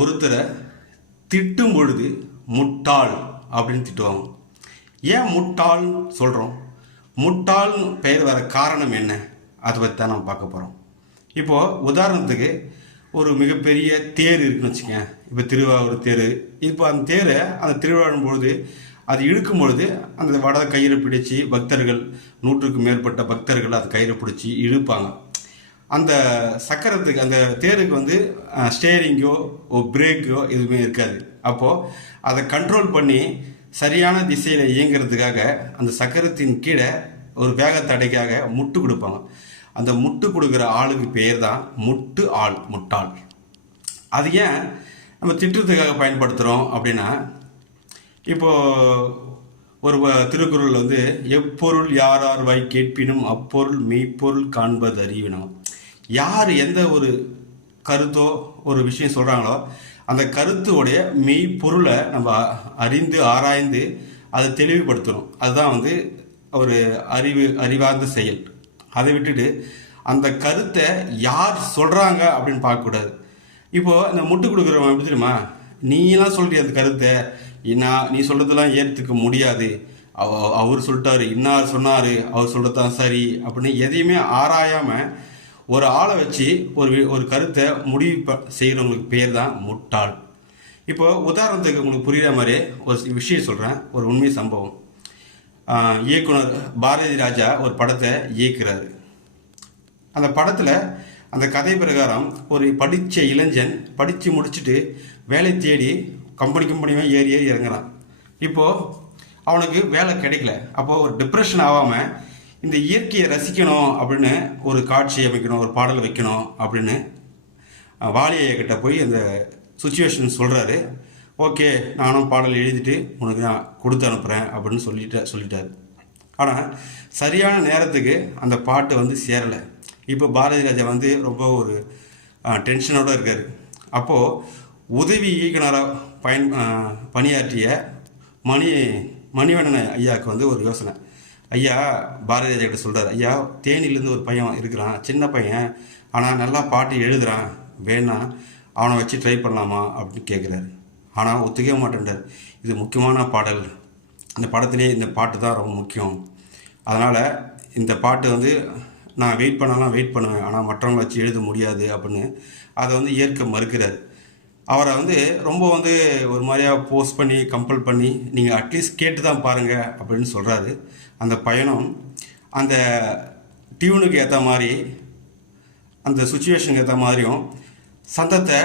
ஒருத்தரை திட்டும் பொழுது முட்டாள் அப்படின்னு திட்டுவாங்க. ஏன் முட்டாள் சொல்கிறோம்? முட்டாள்னு பெயர் வர காரணம் என்ன? அதை பற்றி தான் நம்ம பார்க்க போகிறோம். இப்போது உதாரணத்துக்கு ஒரு மிகப்பெரிய தேர் இருக்குன்னு வச்சுக்கோங்க. இப்போ திருவாரூர் தேர். இப்போ அந்த தேரை அந்த திருவிழாடும் பொழுது அது இழுக்கும் பொழுது அந்த வட கயிறு பிடிச்சி பக்தர்கள் 100க்கும் மேற்பட்ட பக்தர்கள் அதை கயிறு பிடிச்சி இழுப்பாங்க. அந்த சக்கரத்துக்கு அந்த தேருக்கு வந்து ஸ்டேரிங்கோ பிரேக்கோ எதுவுமே இருக்காது. அப்போது அதை கண்ட்ரோல் பண்ணி சரியான திசையில் இயங்கிறதுக்காக அந்த சக்கரத்தின் கீழே ஒரு வேகத்தடைக்காக முட்டு கொடுப்பாங்க. அந்த முட்டு கொடுக்குற ஆளுக்கு பேர் தான் முட்டு ஆள், முட்டாள். அது ஏன் நம்ம திட்டத்துக்காக பயன்படுத்துகிறோம் அப்படின்னா, இப்போது ஒரு திருக்குறள் வந்து எப்பொருள் யாரார் வாய் கேட்பினும் அப்பொருள் மெய்ப்பொருள் காண்பது அறிவினும். யார் எந்த ஒரு கருத்தோ ஒரு விஷயம் சொல்கிறாங்களோ அந்த கருத்துடைய மெய்ப்பொருளை நம்ம அறிந்து ஆராய்ந்து அதை தெளிவுபடுத்தணும். அதுதான் வந்து ஒரு அறிவார்ந்த செயல். அதை விட்டுட்டு அந்த கருத்தை யார் சொல்கிறாங்க அப்படின்னு பார்க்கக்கூடாது. இப்போது அந்த முட்டு கொடுக்குறவங்க எப்படி தெரியுமா, நீலாம் சொல்கிற அந்த கருத்தை நீ சொல்கிறதெல்லாம் ஏற்றுக்க முடியாது, அவர் சொல்லிட்டாரு, இன்னார் சொன்னார், அவர் சொல்கிறதான் சரி அப்படின்னு எதையுமே ஆராயாமல் ஒரு ஆளை வச்சு ஒரு கருத்தை முடிவு செய்கிறவங்களுக்கு பேர் தான் முட்டாள். இப்போ உதாரணத்துக்கு உங்களுக்கு புரிகிற மாதிரி ஒரு விஷயம் சொல்கிறேன். ஒரு உண்மை சம்பவம். இயக்குனர் பாரதி ராஜா ஒரு படத்தை இயக்குறாரு. அந்த படத்தில் அந்த கதை பிரகாரம் ஒரு படித்த இளைஞன் படித்து முடிச்சுட்டு வேலை தேடி கம்பெனியாக ஏறி இறங்குறான். இப்போது அவனுக்கு வேலை கிடைக்கல. அப்போது ஒரு டிப்ரெஷன் ஆகாமல் இந்த இயற்கையை ரசிக்கணும் அப்படின்னு ஒரு காட்சி அமைக்கணும், ஒரு பாடல் வைக்கணும் அப்படின்னு வாலியை கிட்ட போய் அந்த சுச்சுவேஷன் சொல்கிறாரு. ஓகே, நானும் பாடல் எழுதிட்டு உனக்கு நான் கொடுத்து அனுப்புகிறேன் அப்படின்னு சொல்லிட்டாரு. ஆனால் சரியான நேரத்துக்கு அந்த பாட்டு வந்து சேரலை. இப்போ பாரதி ராஜா வந்து ரொம்ப ஒரு டென்ஷனோடு இருக்கார். அப்போது உதவி இயக்குனராக பணியாற்றிய மணிவண்ணன் ஐயாவுக்கு வந்து ஒரு யோசனை. ஐயா பாரதி ராஜா கிட்ட சொல்கிறார், ஐயா தேனிலேருந்து ஒரு பையன் இருக்கிறான், சின்ன பையன், ஆனால் நல்லா பாட்டு எழுதுகிறான், வேணா அவனை வச்சு ட்ரை பண்ணலாமா அப்படின்னு கேட்குறாரு. ஆனால் ஒத்துக்கவே மாட்டேன்றார். இது முக்கியமான பாடல், இந்த படத்துலேயே இந்த பாட்டு தான் ரொம்ப முக்கியம், அதனால் இந்த பாட்டு வந்து நான் வெயிட் பண்ணுவேன், ஆனால் மற்றவங்களை வச்சு எழுத முடியாது அப்படின்னு அதை வந்து ஏற்க மறுக்கிறார். அவரை வந்து ரொம்ப வந்து ஒரு மாதிரியாக போஸ்ட் பண்ணி கம்பல் பண்ணி நீங்கள் அட்லீஸ்ட் கேட்டு தான் பாருங்கள் அப்படின்னு சொல்கிறாரு. அந்த பையனும் அந்த டியூனுக்கு ஏற்ற மாதிரி அந்த சுச்சுவேஷனுக்கு ஏற்ற மாதிரியும் சந்தத்தை